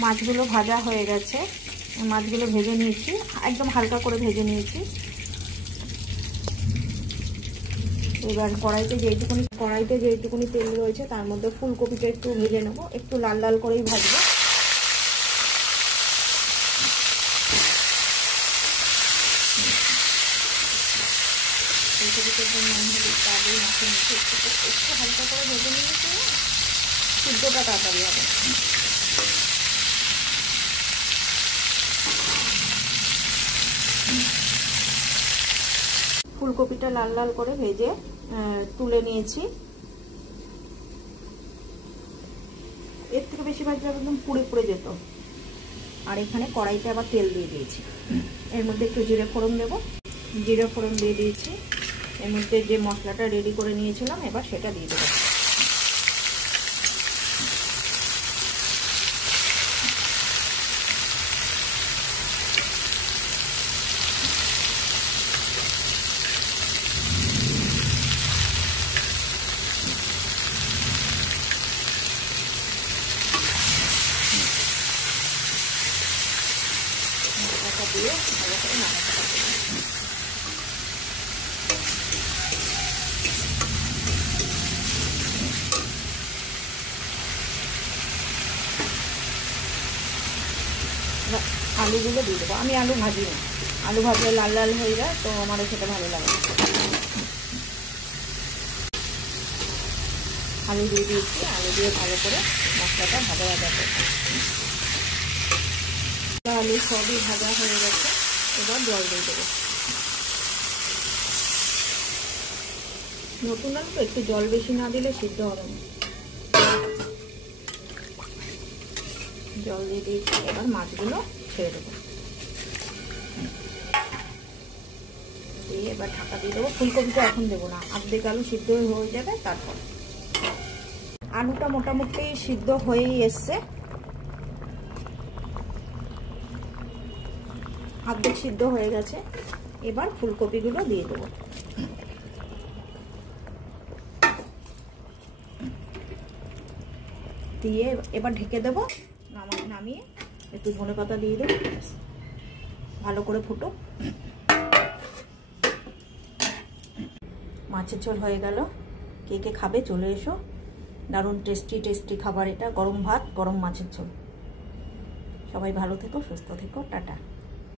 মাছগুলো ভাজা হয়ে গেছে, মাছগুলো ভেজে নিয়েছি, একদম হালকা করে ভেজে নিয়েছি। এবার কড়াইতে যেটুকুনি তেল রয়েছে তার মধ্যে ফুলকপিটা একটু ভেজে নেব, একটু লাল লাল করেই ভাজবো। ফুলকপিটা আগেই মাখিয়ে নিচ্ছি, একটু হালকা করে ভেজে নিয়েছি, সিদ্ধটা তাড়াতাড়ি হবে। ফুলকপিটা লাল লাল করে ভেজে তুলে নিয়েছি। এর থেকে বেশি ভাজলে একদম পুড়ে পুড়ে যেত। আর এখানে কড়াইতে আবার তেল দিয়ে দিয়েছি, এর মধ্যে একটু জিরে ফোড়ন দেবো। জিরে ফোড়ন দিয়ে দিয়েছি, এর মধ্যে যে মশলাটা রেডি করে নিয়েছিলাম এবার সেটা দিয়ে দেবো। দিয়ে ভালো করে নাড়াচাড়া করব। আলুগুলো দিয়ে দেবো। আমি আলু ভাজি না, আলু ভাজলে লাল লাল হয়ে যায়, তো আমারও খেতে ভালো লাগে। আলু দিয়ে দিয়েছি, আলু দিয়ে ভালো করে মশলাটা ভাজা ভাজা করবো। আলু সবই ভাজা হয়ে গেছে, এবার জল দিয়ে দেবো। নতুন আলু তো একটু জল বেশি না দিলে সিদ্ধ হবে না। জল দিয়ে দিয়েছি, এবার মাছগুলো ছেড়ে দেবো, দিয়ে এবার ঢাকা দিয়ে দেবো। ফুলকপিটা এখন দেবো না, অর্ধেক আলু সিদ্ধ হয়ে যাবে তারপর। আলুটা মোটামুটি সিদ্ধ হয়েই এসছে, অর্ধেক সিদ্ধ হয়ে গেছে। এবার ফুলকপিগুলো দিয়ে দেবো। দিয়ে এবার ঢেকে দেবো, নামিয়ে একটু ধনেপাতা দিয়ে দেবো, ভালো করে ফুটুক। মাছের ঝোল হয়ে গেল। কে কে খাবে চলে এসো, দারুণ টেস্টি টেস্টি খাবার এটা। গরম ভাত, গরম মাছের ঝোল। সবাই ভালো থেকো, সুস্থ থেকো, টাটা।